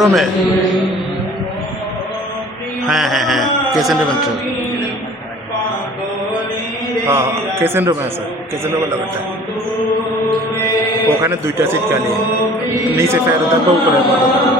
রুমে? হ্যাঁ হ্যাঁ হ্যাঁ, কিচেন রুমে তো। হ্যাঁ কিচেন রুমে আছে, কিচেন রুমের লগেরটা। ওখানে দুইটা সিট খালি, নিচে ফেরত থাকবো, উপরে বন্ধ থাকবো।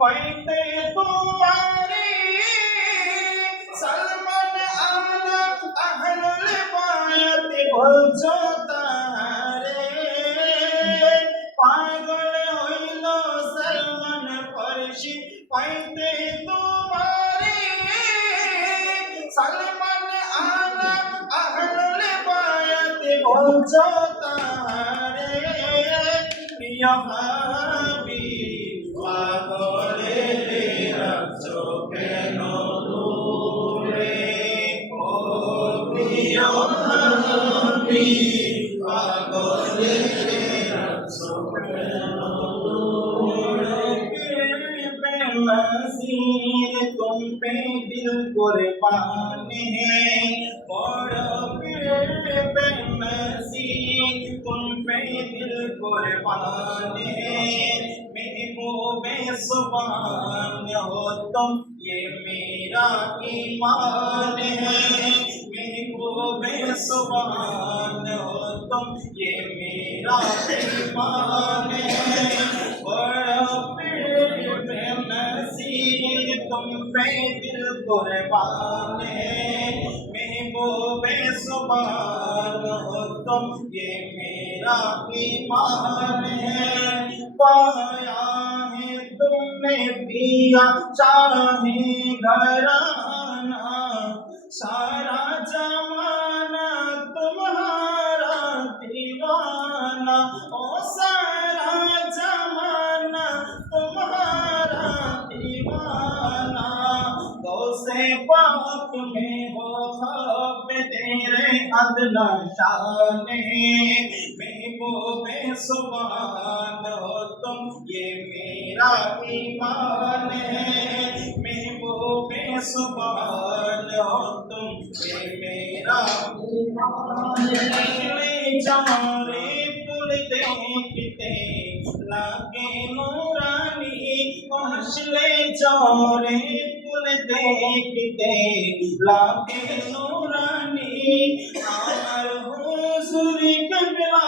পাইতে তোমারে সলমান আলা আহলুল বায়াত বলছো তারে পাগল হইল সলমান ফারসি পাইতে তোমারে সলমান আলা আহলুল বায়াত বলছো তারে প্রিয় হাবিব পাগলে রাখছো কেন দূরে ও প্রিয় হাবিব পাগলে রাখছো কেন দূরে बेनज़ीर तुम पे दिल कुर्बान है बड़ा बेनज़ीर तुम पे दिल कुर्बान है महबूबे सुभान हो तुम ये मेरा ईमान है महबूबे सुभान हो तुम ये मेरा ईमान है बड़ा बेनज़ीर तुम पे दिल कुर्बान है महबूबे सुभान हो तुम ये मेरा ईमान है पाया है तुमने पिया चाहे घराना सारा जमाना तुम्हारा दीवाना ओ सारा जमाना तुम्हारा दीवाना गौसे पाक में हो खब तेरे अदना शान महबूबे सुभान हो तुम ये मेरा ईमान है महबूबे सुभान हो तुम ये मेरा ईमान है चारे पुल देखते लागे नूरानी हौसले चारे पुल देखते लागे नूरानी आमर हुजूर कबला